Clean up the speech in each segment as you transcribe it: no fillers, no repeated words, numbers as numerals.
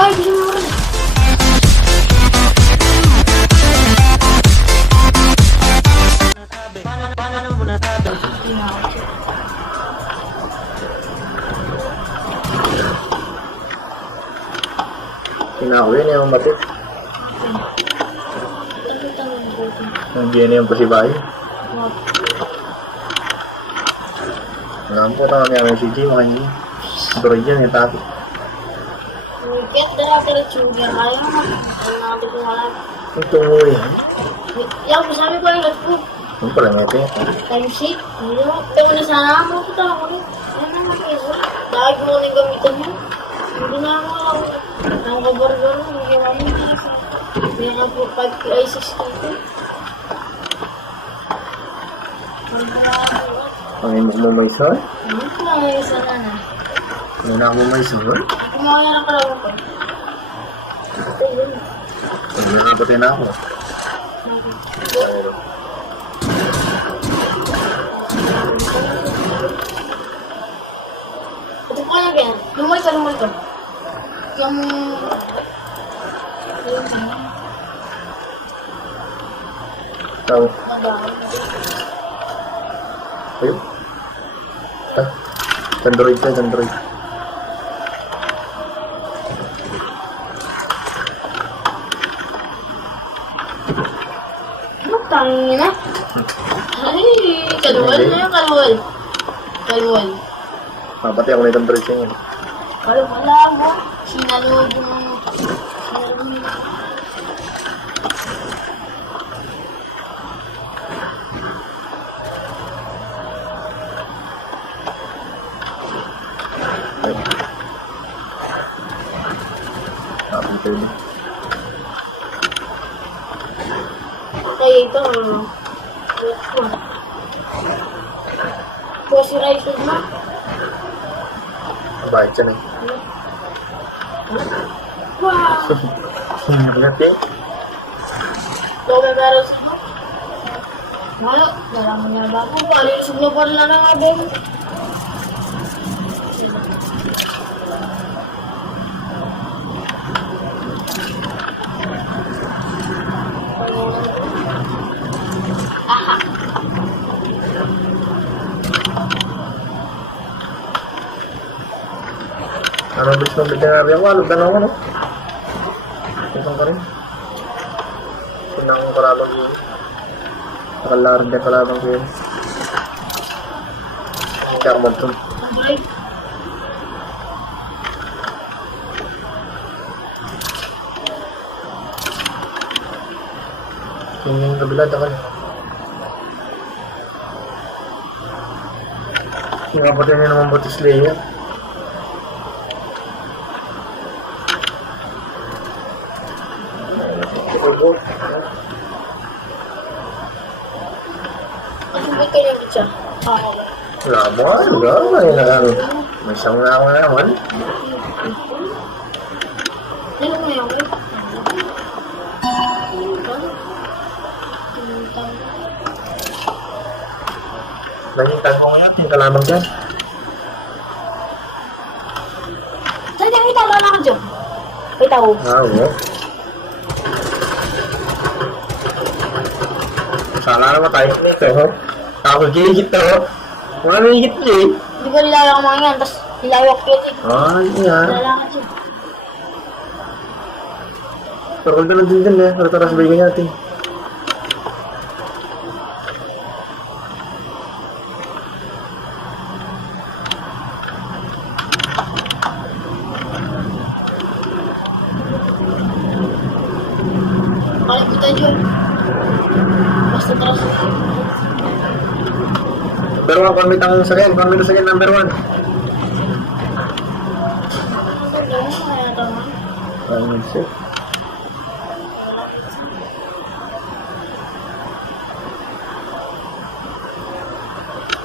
Guys, bisa mo rin. Kinakawin niya yung batik. Nandiyan niya yung pasibay. Alam po tayo niya may CG makanya. Droid yan yung tato. Mungkin dari apa lucunya kalian ngambil kenalan. Ito mo yan. Yang bisa ko yung nagpo. Yung pala nga ito yan. Time sheet. Pero na sana ako ko talaga ulit. Ano naman kayo? Dahil mo nang gamitin mo. Hindi na ako lang. Ang kabar-bar mo. Hindi naman yung hindi nga po 5 ISIS dito. Pangimok mo may sir? Ano po ang isa na na? Pangimok mo may sir? Kumawa na ng kalawa ko. Pagkakabuti na ako. Ito po yan yan. Lumay ka. Yung... Tao. Madami. Ayun. Android ka, Android. Ano tangin na? Ay, kaluwal na yung kaluwal. Kaluwal. Pati ako na itong Android siya yun. Wala mo. Sinalood yung... Nakapito yun. Kaya ito, Bossy Rider na. Bayad siya na. Wow! Ingat eh. Dome meron sa mo. Malo, nalaman niya ba ako? Palilisog na pa na nga, Ben. Ano bilis ng bidang ako? Alog na ako, no? Isang ka rin. Sinang kalabang yun. Nakalaran din kalabang yun. Charmant rin. Android. Yung kabilad ako. Yung kapatid niya naman butis layer. Ano ba ito yung siya? Wala mo, wala. May isang na ako naman. Ano mo yung wait? Nagintag ko ngayon, yung kalabang dyan. Saan yung kita? Wala ka dyan? Wait ako. Oo. Sana naman tayo nito, ho? Ako gigit na, ho? Mga nangigit niya, eh. Hindi ko nilalak ang mga yan, tapos nilawak ko yun. Yun yan. Nilalak dyan. Pero kung ganun din dyan, eh. Para taras ba yung natin? Kalimutan yun. Basta taras. Pero ang conmit ang sakyan, conmit ang sakyan number 1. Ang sick.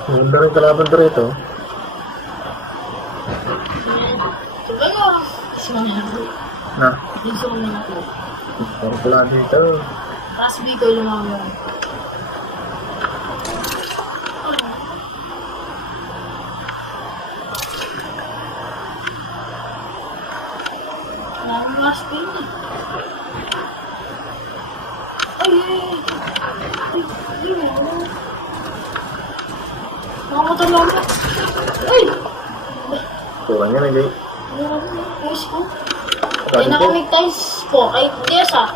Ganda rin kalaban to rito. Siguro. Siguro. Na, Gusto ko na ako. parang pala dito. Tapos ko lumama. Lama. salamat. Ay! Kurang yan, Jay. Ayos ko. Ay, nakamig-ties po. Ay, Diyos ah.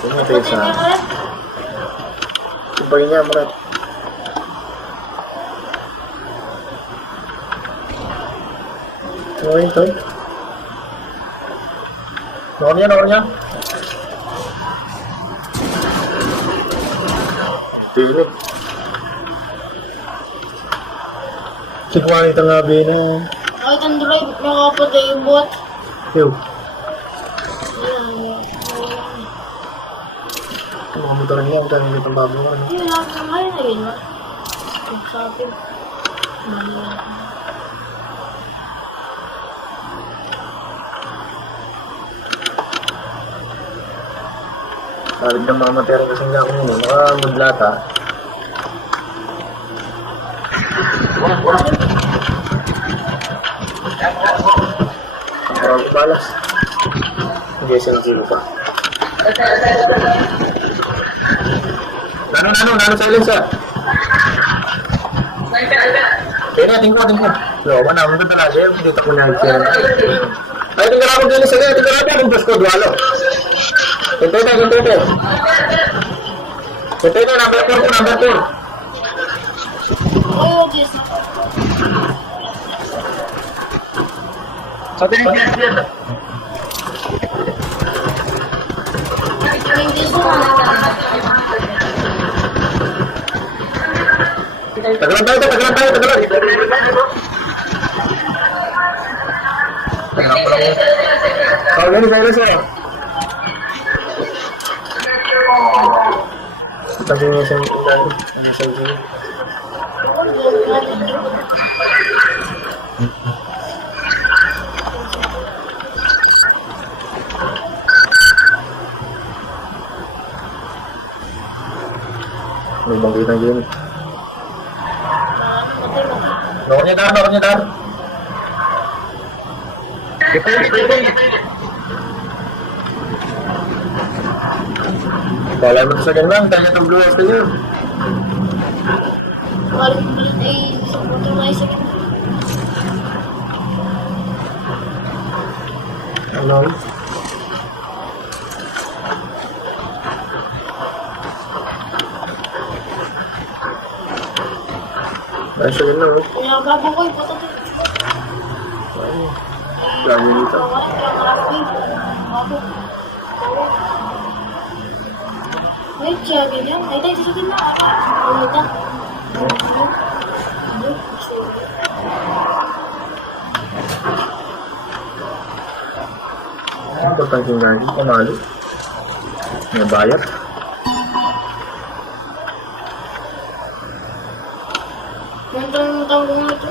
Punya tayo Pati niya sa... ka rin. Ipagin niya, Marat. Okay, ito. Nokor niya. Tilig. Sigma nito nga, Bina. Kahit ang drive, nakapatay yung bot. Yo. Ayan. Mga motor niya, ang dami nitong babo ka, no? Hindi, wala ka ngayon na yun, ha? Nagsapin. Salig ng mga matero kasing lang yun, eh. Nakamudlata. Parang balas. Jason Zero pa. Nano silence ah. Kaya tingko. Loh, mana mo talaga siya, dito ko na yan. Ay, tingnan ako din sa tingnan natin ang ko dualo. Ito. Ito number 4. Oh, Diyos. Sa tingin niya. Hindi ko Tagalan tayo. Kau gani virus ya? Tadi ni saya ini. Memang kita gini. Rokoknya dar. Kita. Kalau mo sa ganun, tanya itong blue after yun. Balik ay sa motor na isa. Ano? Ay, siya na, oh. Kaya babo ko, ipot ito. Dami nito. Ay, siya ganyan. Ay, tayo sa gina. Ano ito? Importante yung gagi, pamalo. May bayat. Nandang tawag nga ito.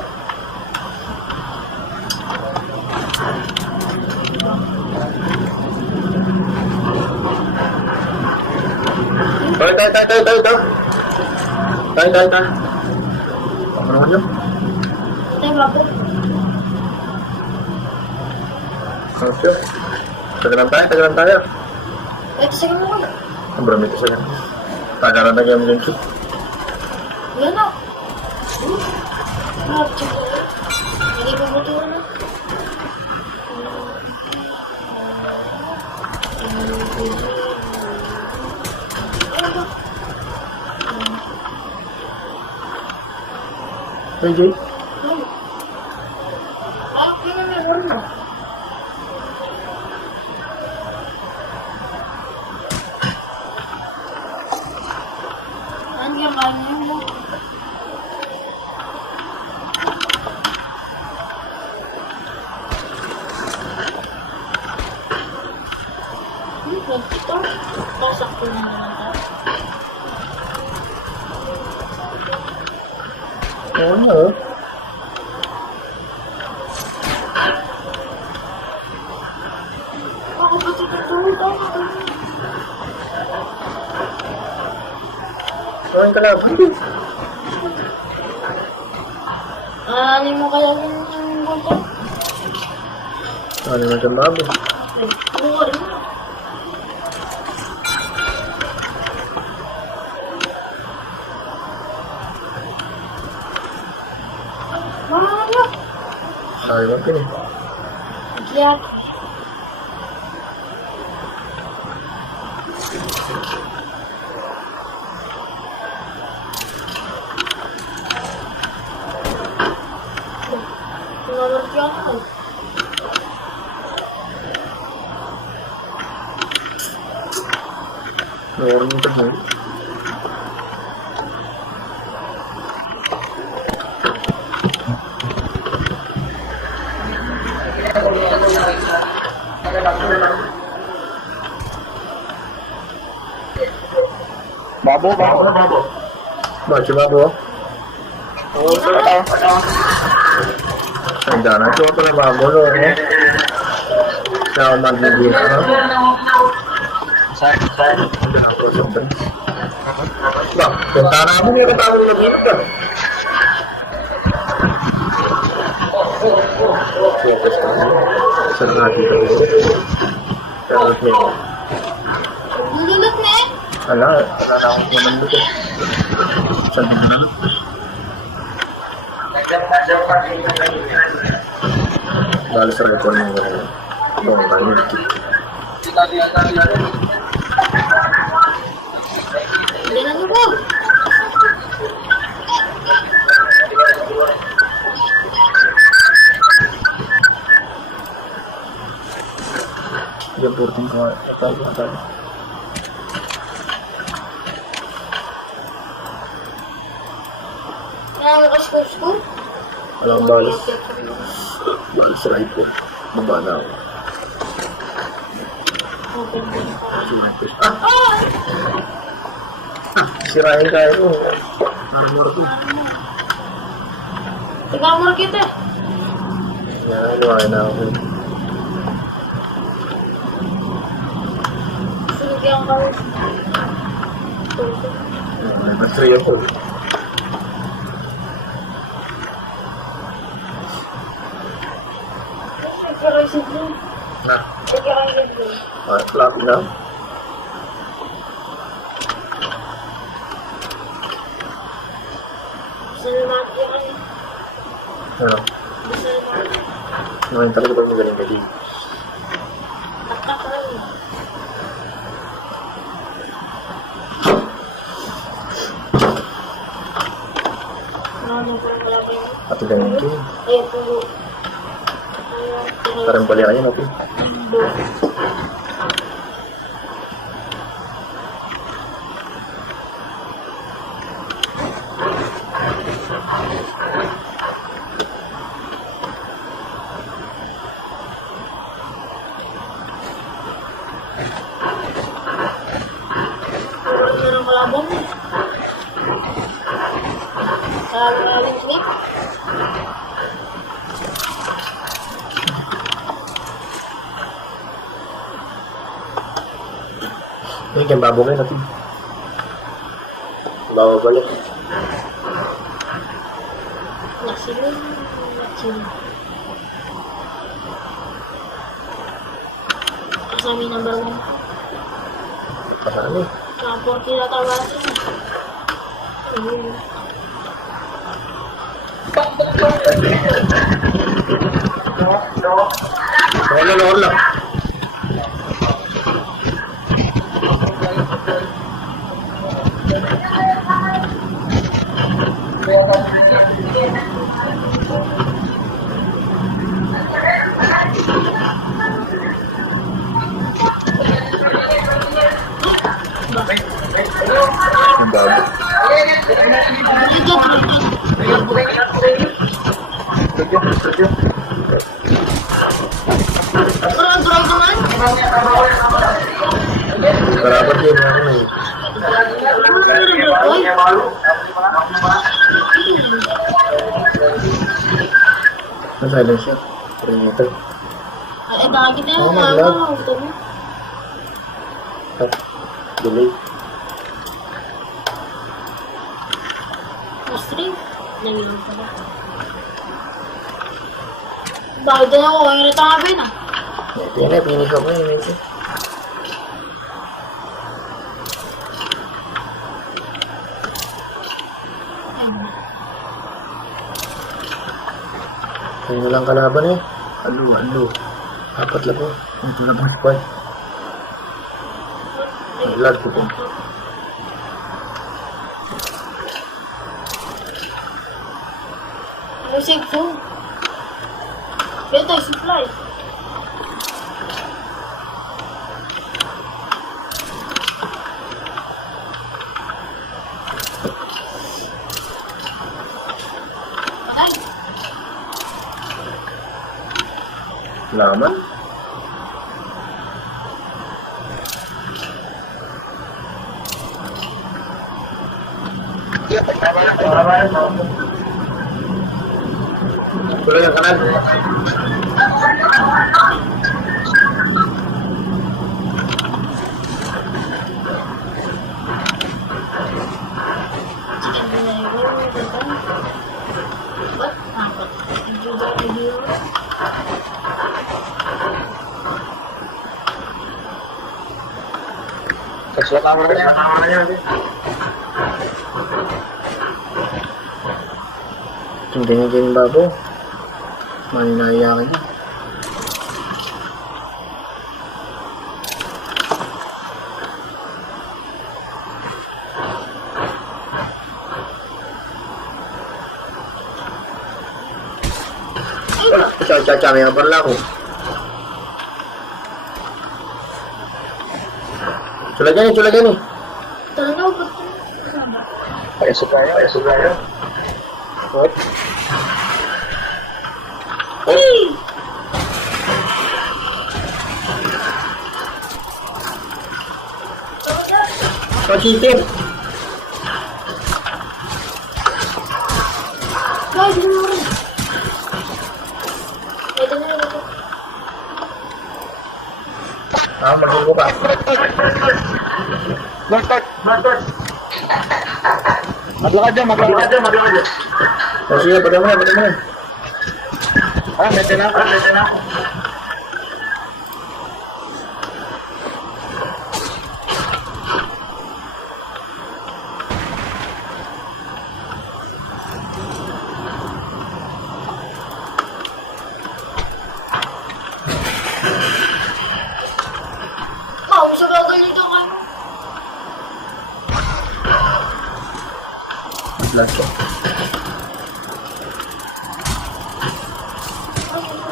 Tayo. Ano naman yun? Tayo, babo. Okay. Tagalan tayo. Ito sa gina ko. Ang bromito sa ganun. Tagalan na kayo mo yung kit. Yan na. Hindi ko buto na. Hey, Jay. Meron na. Andiyan ba niyo? Ito, pasok ko na naman ito. Oo nga, oh. Ako ba ito tutulog ako? Gawin ka lang. Ano mo kaya yung bulto? Ano naman dyan mabo? Buka rin. Mana? Ayaw mo pin. Lihat. Nomor siapa? Meron mo ito. Babo. Ba, si Babo? Ang dana. Ito ito na Babo, no? Siya ang mag-ibig, no? Ba, punta na mo, meron tayong nag-ibig ka. Focus ka mo. Saan natin ito? Pero ito. Lululot na eh. Wala na akong kunan dito. Saan na? Dahil sa record ng gano'n. Doon tayo. Bilang mo. Reporting ko. Tayo. Nakakaskur-skur. Walang balas. Balas sa right ko. Baba na ako. Sirahin tayo ko. Armor ko. Tingnan kita. Yan, lumayan na ako. Sinigyan ka. Mas 3 ako. Na. Flop na. Ano? Ngayon talaga pag magaling galing. At ganun ito. Parang bali kayo, no? Ini kan babongnya nanti bawa balik. Kasami number 1. Pasal ni. Kapor tidak tawasin. Hola. Ang bago. Karapat yun ako eh. Ang silence siya. Perimeter. Eh, bakit na yung nag-lag. Delay. Stream? Nangyayon pa ba? Bakit na ako? Ang natangabay na. Pinis ako eh. Medyo. Ayun na lang kalaban eh. Alo. Apat lang po. Ito na bang point. Naglag ko po. Ano save phone? Beto, supply. Laman. Tuloy ang kanan. Chicken dinero, beto. Ba't? Ba't? Dinero. Kasya tama na yan. Hindi nga ganyan babo. Maninaya ka niya. Wala, cha-cha-cha, may kabarla ko. Chula gani. Talaga, ba't? Payaso tayo. What? Hey! Pakitin. Guys, ano mo rin? Ito na rin ito. Magbubo ka. Maglakad dyan. O sige, pati mo na. Mete na ako. Sa gagalito ka. Last.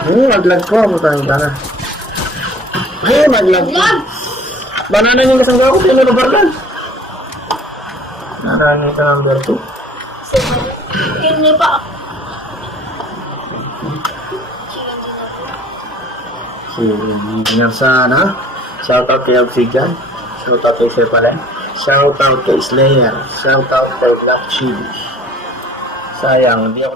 Naglag ko. Putang ina. Ay, naglag ko. Lag! Banana yung kasangga ko. Pino na barlan. Narami ka number 2. Kanya pa. Si Engineer sana. Shoutout kay Obsidian. Shoutout kay Sepalan. Shoutout kay Slayer. Shoutout kay Black Chili. Sayang, hindi ako